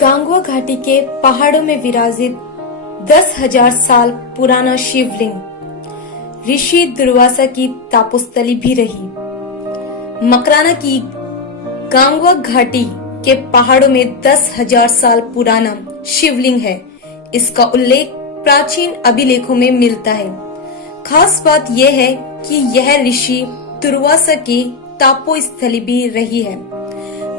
गांगुआ घाटी के पहाड़ों में विराजित 10,000 साल पुराना शिवलिंग ऋषि दुर्वासा की तपोस्थली भी रही। मकराना की गांगुआ घाटी के पहाड़ों में 10,000 साल पुराना शिवलिंग है। इसका उल्लेख प्राचीन अभिलेखों में मिलता है। खास बात यह है कि यह ऋषि दुर्वासा की तपोस्थली भी रही है।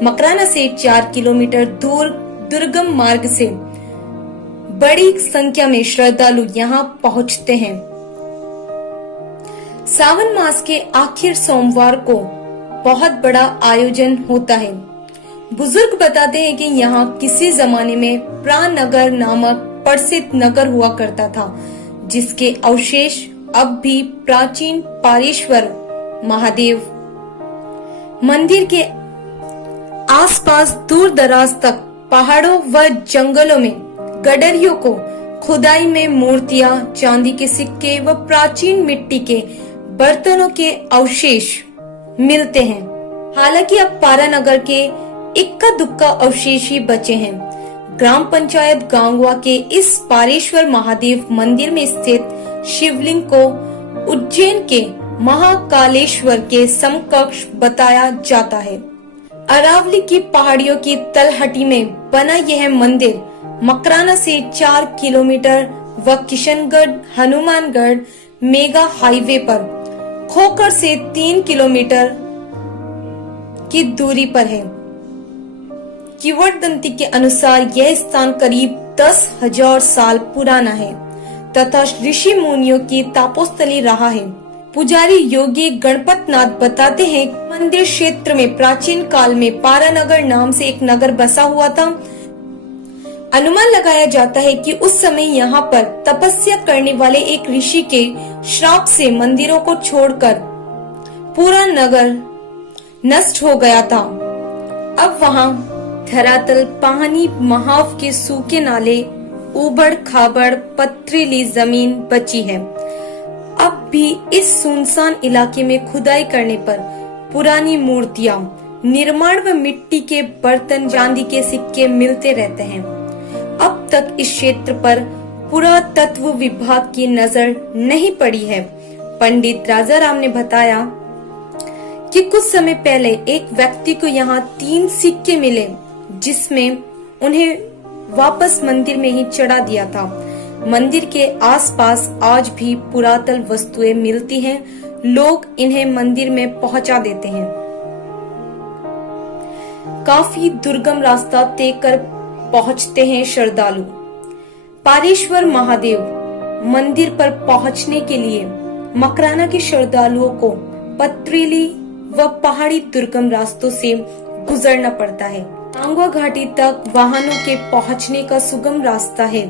मकराना से 4 किलोमीटर दूर दुर्गम मार्ग से बड़ी संख्या में श्रद्धालु यहाँ पहुँचते हैं। सावन मास के आखिर सोमवार को बहुत बड़ा आयोजन होता है। बुजुर्ग बताते हैं कि यहाँ किसी जमाने में प्राणनगर नामक प्रसिद्ध नगर हुआ करता था, जिसके अवशेष अब भी प्राचीन पारेश्वर महादेव मंदिर के आसपास दूर दराज तक पहाड़ों व जंगलों में गडरियों को खुदाई में मूर्तियां, चांदी के सिक्के व प्राचीन मिट्टी के बर्तनों के अवशेष मिलते हैं। हालांकि अब पारानगर के इक्का दुक्का अवशेष ही बचे हैं। ग्राम पंचायत गांगुआ के इस पारेश्वर महादेव मंदिर में स्थित शिवलिंग को उज्जैन के महाकालेश्वर के समकक्ष बताया जाता है। अरावली की पहाड़ियों की तलहटी में बना यह मंदिर मकराना से 4 किलोमीटर व किशनगढ़ हनुमानगढ़ मेगा हाईवे पर खोकर से 3 किलोमीटर की दूरी पर है। किंवदंती के अनुसार यह स्थान करीब 10,000 साल पुराना है तथा ऋषि मुनियों की तपोस्थली रहा है। पुजारी योगी गणपतनाथ बताते हैं, मंदिर क्षेत्र में प्राचीन काल में पारानगर नाम से एक नगर बसा हुआ था। अनुमान लगाया जाता है कि उस समय यहाँ पर तपस्या करने वाले एक ऋषि के श्राप से मंदिरों को छोड़कर पूरा नगर नष्ट हो गया था। अब वहाँ धरातल, पानी, महाव के सूखे नाले, उबड़ खाबड़ पथरीली जमीन बची है। अब भी इस सुनसान इलाके में खुदाई करने पर पुरानी मूर्तियां, निर्माण व मिट्टी के बर्तन, चांदी के सिक्के मिलते रहते हैं। अब तक इस क्षेत्र पर पुरातत्व विभाग की नजर नहीं पड़ी है। पंडित राजाराम ने बताया कि कुछ समय पहले एक व्यक्ति को यहाँ 3 सिक्के मिले, जिसमें उन्हें वापस मंदिर में ही चढ़ा दिया था। मंदिर के आसपास आज भी पुरातन वस्तुएं मिलती हैं। लोग इन्हें मंदिर में पहुंचा देते हैं। काफी दुर्गम रास्ता तय कर पहुंचते हैं श्रद्धालु। पारेश्वर महादेव मंदिर पर पहुंचने के लिए मकराना के श्रद्धालुओं को पथरीली व पहाड़ी दुर्गम रास्तों से गुजरना पड़ता है। गांगुआ घाटी तक वाहनों के पहुंचने का सुगम रास्ता है।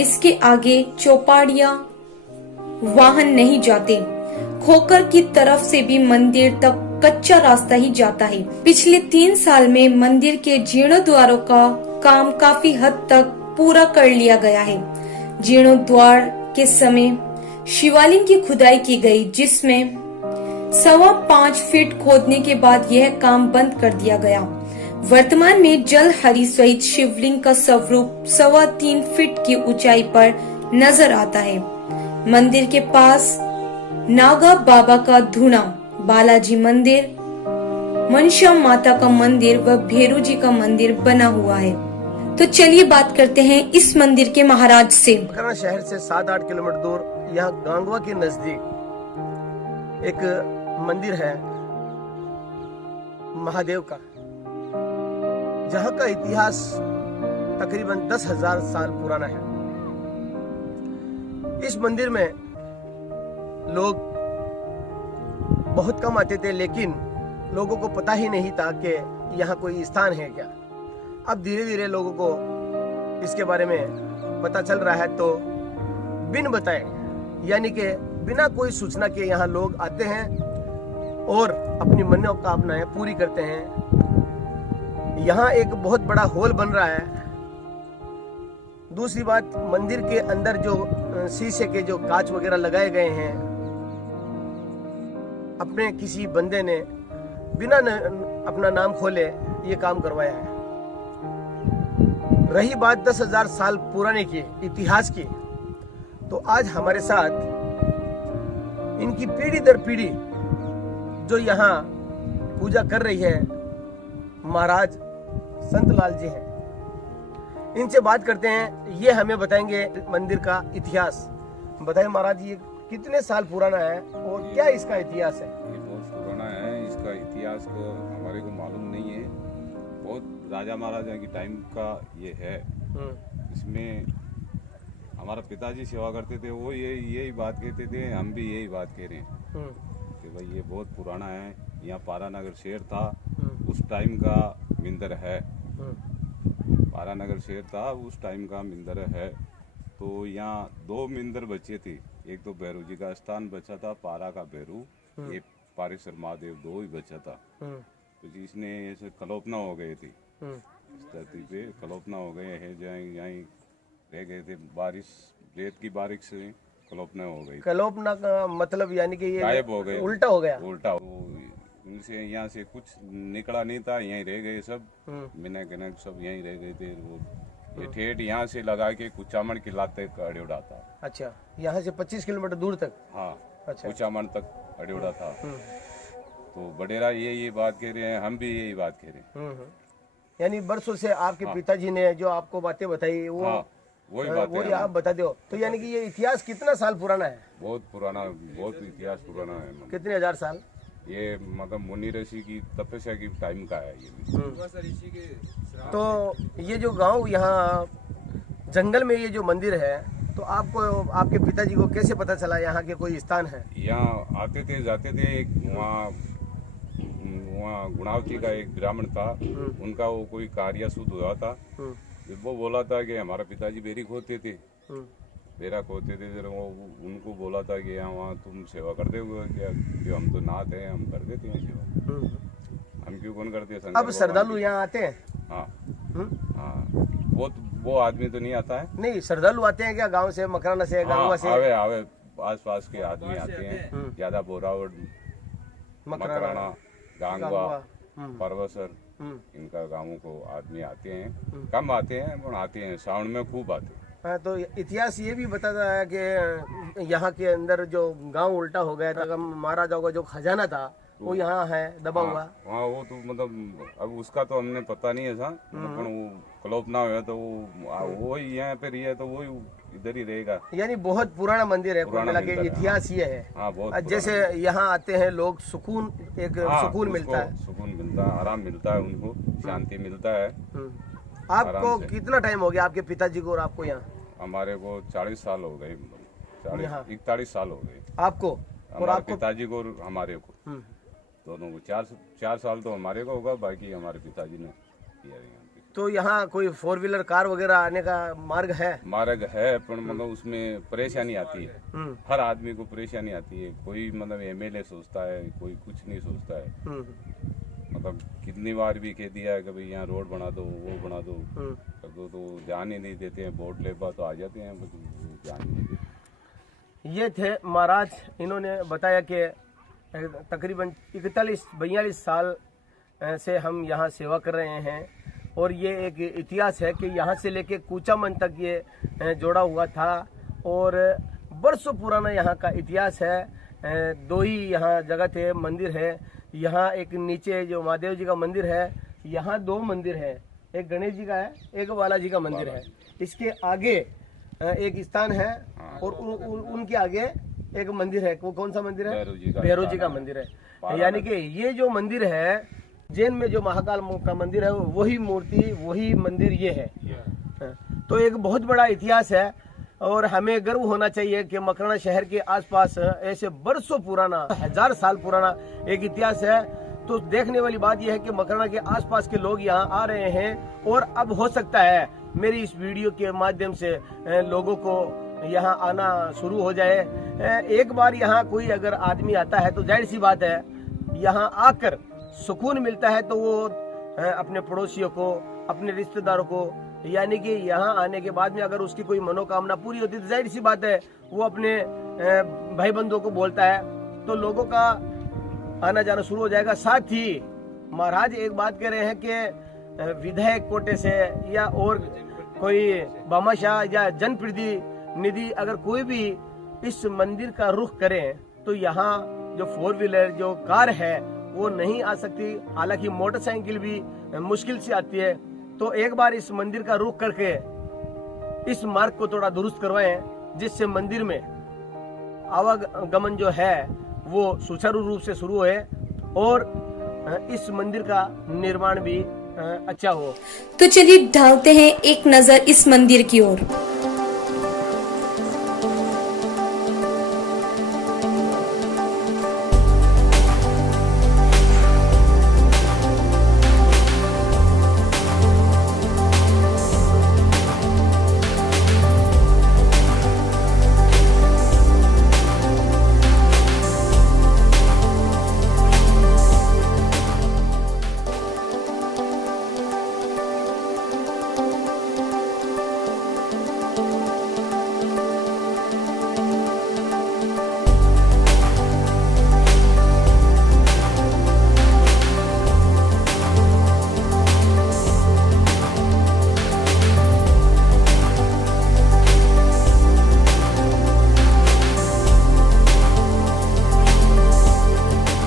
इसके आगे चौपाड़ियां वाहन नहीं जाते। खोकर की तरफ से भी मंदिर तक कच्चा रास्ता ही जाता है। पिछले 3 साल में मंदिर के जीर्णोद्वारों का काम काफी हद तक पूरा कर लिया गया है। जीर्णोद्वार के समय शिवलिंग की खुदाई की गई, जिसमें 5.25 फीट खोदने के बाद यह काम बंद कर दिया गया। वर्तमान में जल हरि सहित शिवलिंग का स्वरूप 3.25 फीट की ऊंचाई पर नजर आता है। मंदिर के पास नागा बाबा का धूना, बालाजी मंदिर, मनसा माता का मंदिर व भैरू जी का मंदिर बना हुआ है। तो चलिए बात करते हैं इस मंदिर के महाराज से। मकराना शहर से 7-8 किलोमीटर दूर यहाँ गांगुआ के नजदीक एक मंदिर है महादेव का, जहाँ का इतिहास तकरीबन 10,000 साल पुराना है। इस मंदिर में लोग बहुत कम आते थे, लेकिन लोगों को पता ही नहीं था कि यहाँ कोई स्थान है क्या। अब धीरे धीरे लोगों को इसके बारे में पता चल रहा है, तो बिन बताए यानी कि बिना कोई सूचना के यहाँ लोग आते हैं और अपनी मनोकामनाएं पूरी करते हैं। यहाँ एक बहुत बड़ा हॉल बन रहा है। दूसरी बात, मंदिर के अंदर जो शीशे के जो कांच वगैरह लगाए गए हैं, अपने किसी बंदे ने बिना अपना नाम खोले ये काम करवाया है। रही बात 10,000 साल पुराने की, इतिहास की, तो आज हमारे साथ इनकी पीढ़ी दर पीढ़ी जो यहाँ पूजा कर रही है महाराज संत लाल जी हैं। इनसे बात करते हैं, ये हमें बताएंगे मंदिर का इतिहास। बताइए महाराज, ये कितने साल पुराना है और क्या इसका इतिहास है? ये बहुत पुराना है, इसका इतिहास को हमारे को मालूम नहीं है। बहुत राजा महाराजा की टाइम का ये है। इसमें हमारा पिताजी सेवा करते थे, वो यही बात कहते थे, हम भी यही बात कह रहे हैं कि भाई ये बहुत पुराना है। यहाँ पारानगर शहर था, उस टाइम का मंदिर है। पारानगर शहर था, उस टाइम का मंदिर है। तो यहाँ 2 मंदिर बचे थे, एक तो भैरू जी का स्थान बचा था, पारा का भैरू, एक पारेश्वर महादेव, 2 ही बचा था। तो जिसने ऐसे कल्पना हो गए थे, इस धरती पे कल्पना हो गए हैं, यहीं रह गए थे। बारिश, रेत की बारिश से कल्पना हो गई। कल्पना का मतलब यानी कि ये गायब हो गए, उल्टा हो गया। उल्टा इनसे यहाँ से कुछ निकला नहीं था, यहीं रह गए सब। मिना कनक सब यहीं रह गए थे। वो ये ठेठ यहाँ से लगा के कुचामन के लाते अड़े उड़ा था। अच्छा, यहाँ से 25 किलोमीटर दूर तक? हाँ, अच्छा, कुचामन तक अड़े उड़ा था। तो बडेरा ये बात कह रहे हैं, हम भी यही बात कह रहे हैं। यानी बरसों से आपके पिताजी ने जो आपको बातें बताई वो वही आप बता दो। तो यानी कि ये इतिहास कितना साल पुराना है? बहुत पुराना, बहुत इतिहास पुराना है। कितने हजार साल? ये मतलब मुनि ऋषि की तपस्या की टाइम का है ये। तो ये जो गांव यहाँ जंगल में ये जो मंदिर है, तो आपको, आपके पिताजी को कैसे पता चला यहाँ के कोई स्थान है? यहाँ आते थे जाते थे। वहाँ गुणावती का एक ब्राह्मण था, उनका वो कोई कार्य शुद्ध हुआ था। वो बोला था कि हमारा पिताजी बेरी खोदते थे, बेरा खोदते थे। फिर वो उनको बोला था कि यहाँ वहाँ तुम सेवा करते हो क्या? जो हम तो नाथ हैं, हम कर देते हैं सेवा। हम क्यों कौन करते हैं? अब श्रद्धालु यहाँ आते हैं? हाँ हाँ, वो आदमी तो नहीं आता है। नहीं, श्रद्धालु आते हैं क्या गांव से, मकराना से, गांव से? आवे आस पास के आदमी आते हैं ज्यादा। बोरावट, मकराना, गांगवा, परवसर, इनका गांवों को आदमी आते हैं। कम आते हैं पर आते हैं, सावन में खूब आते हैं। हाँ, तो इतिहास ये भी बताता है कि यहाँ के अंदर जो गांव उल्टा हो गया था, महाराजाओं का जो खजाना था वो यहाँ है दबा हुआ। हाँ, वो तो मतलब अब उसका तो हमने पता नहीं है सा, पर वो कल्पना हुआ तो वो ही यहाँ पे रही है, तो वो इधर ही रहेगा। यानी बहुत पुराना मंदिर है, कुल मिला के इतिहास ये है। हाँ, बहुत। जैसे यहाँ आते हैं लोग, सुकून, एक सुकून मिलता है, सुकून मिलता है, आराम मिलता है, उनको शांति मिलता है। आपको कितना टाइम हो गया आपके पिताजी को और आपको यहाँ? हमारे को 40 साल हो गए, 41 साल हो गए आपको और आपको? पिताजी को और हमारे को, दोनों को 4 साल तो हमारे को होगा, बाकी हमारे पिताजी ने किया। तो यहाँ कोई 4 व्हीलर कार वगैरह आने का मार्ग है? मार्ग है, पर मतलब उसमें परेशानी आती है। हर आदमी को परेशानी आती है। कोई मतलब एमएलए सोचता है, कोई कुछ नहीं सोचता है। मतलब कितनी बार भी कह दिया है कि भाई यहाँ रोड बना दो, वो बना दो, तो ध्यान ही नहीं देते हैं। वोट ले तो आ जाते हैं, ध्यान ही नहीं देते। ये थे महाराज, इन्होंने बताया कि तकरीबन 41-42 साल से हम यहाँ सेवा कर रहे हैं, और ये एक इतिहास है कि यहाँ से लेके कुचामन तक ये जोड़ा हुआ था, और बरसों पुराना यहाँ का इतिहास है। 2 ही यहाँ जगह थे, मंदिर है। यहाँ एक नीचे जो महादेव जी का मंदिर है, यहाँ 2 मंदिर है, एक गणेश जी का है, एक बालाजी का मंदिर है। इसके आगे एक स्थान है, और उनके आगे एक मंदिर है। वो कौन सा मंदिर है? भैरू जी का मंदिर है। यानी कि ये जो मंदिर है, जैन में जो महाकाल का मंदिर है, वही मूर्ति, वही मंदिर ये है। तो एक बहुत बड़ा इतिहास है, और हमें गर्व होना चाहिए कि मकराना शहर के आसपास ऐसे बरसों पुराना, 1000 साल पुराना एक इतिहास है। तो देखने वाली बात यह है कि मकराना के आसपास के लोग यहाँ आ रहे हैं, और अब हो सकता है मेरी इस वीडियो के माध्यम से लोगों को यहाँ आना शुरू हो जाए। एक बार यहाँ कोई अगर आदमी आता है तो जाहिर सी बात है यहाँ आकर सुकून मिलता है, तो वो अपने पड़ोसियों को, अपने रिश्तेदारों को, यानी कि यहाँ आने के बाद में अगर उसकी कोई मनोकामना पूरी होती है तो जाहिर सी बात है वो अपने भाई बंधुओं को बोलता है, तो लोगों का आना जाना शुरू हो जाएगा। साथ ही महाराज एक बात कह रहे हैं कि विधायक कोटे से या और कोई भामाशाह या जनप्रतिनिधि अगर कोई भी इस मंदिर का रुख करें तो यहाँ जो 4 व्हीलर जो कार है वो नहीं आ सकती, हालांकि मोटरसाइकिल भी मुश्किल से आती है। तो एक बार इस मंदिर का रुख करके इस मार्ग को थोड़ा दुरुस्त करवाएं, जिससे मंदिर में आवागमन जो है वो सुचारू रूप से शुरू होए और इस मंदिर का निर्माण भी अच्छा हो। तो चलिए डालते हैं एक नजर इस मंदिर की ओर।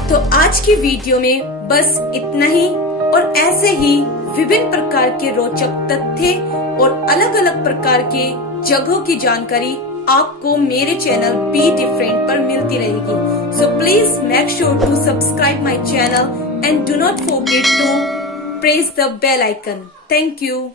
तो आज की वीडियो में बस इतना ही, और ऐसे ही विभिन्न प्रकार के रोचक तथ्य और अलग अलग प्रकार के जगहों की जानकारी आपको मेरे चैनल बी डिफरेंट पर मिलती रहेगी। So please make sure to subscribe my channel and do not forget to press the bell icon. Thank you.